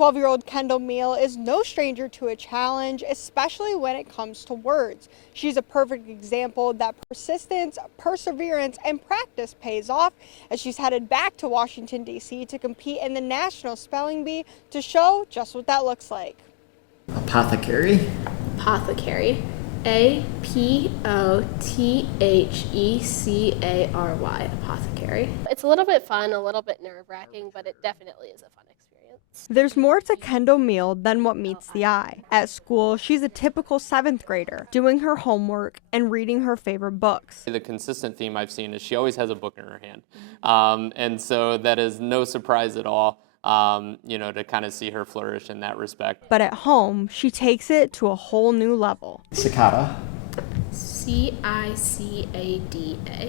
12-year-old Kendall Meal is no stranger to a challenge, especially when it comes to words. She's a perfect example that persistence, perseverance, and practice pays off as she's headed back to Washington, D.C. to compete in the National Spelling Bee to show just what that looks like. Apothecary. Apothecary. A-P-O-T-H-E-C-A-R-Y. Apothecary. It's a little bit fun, a little bit nerve-wracking, but it definitely is a fun experience. There's more to Kendall Meal than what meets the eye. At school, she's a typical 7th grader, doing her homework and reading her favorite books. The consistent theme I've seen is she always has a book in her hand. And so that is no surprise at all, to kind of see her flourish in that respect. But at home, she takes it to a whole new level. Cicada. C-I-C-A-D-A.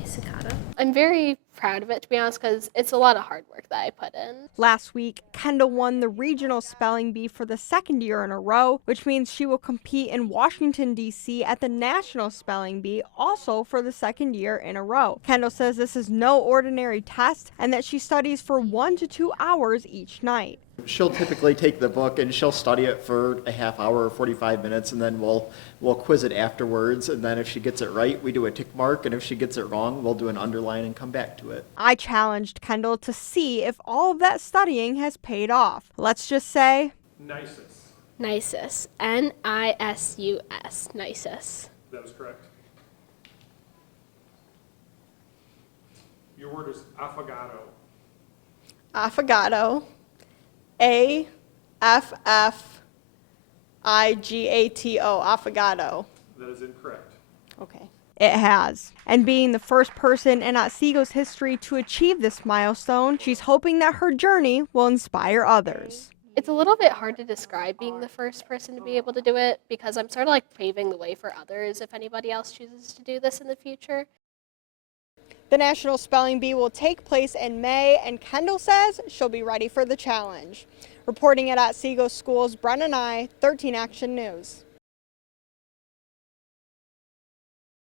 Cicada. I'm very proud of it, to be honest, because it's a lot of hard work that I put in. Last week, Kendall won the regional spelling bee for the 2nd year in a row, which means she will compete in Washington, D.C. at the National Spelling Bee, also for the 2nd year in a row. Kendall says this is no ordinary test and that she studies for 1 to 2 hours each night. She'll typically take the book and she'll study it for a half hour or 45 minutes, and then we'll quiz it afterwards. And then if she gets it right, we do a tick mark, and if she gets it wrong, we'll do an underline and come back to it. I challenged Kendall to see if all of that studying has paid off. Let's just say Nisus. Nisus. N-I-S-U-S. Nisus. That was correct. Your word is affogato. affogato. A-F-F-I-G-A-T-O. Affogato. That is incorrect. Okay. It has. And being the first person in Otsego's history to achieve this milestone, she's hoping that her journey will inspire others. It's a little bit hard to describe being the first person to be able to do it because I'm sort of like paving the way for others if anybody else chooses to do this in the future. The National Spelling Bee will take place in May, and Kendall says she'll be ready for the challenge. Reporting at Otsego Schools, Brennan I, 13 Action News.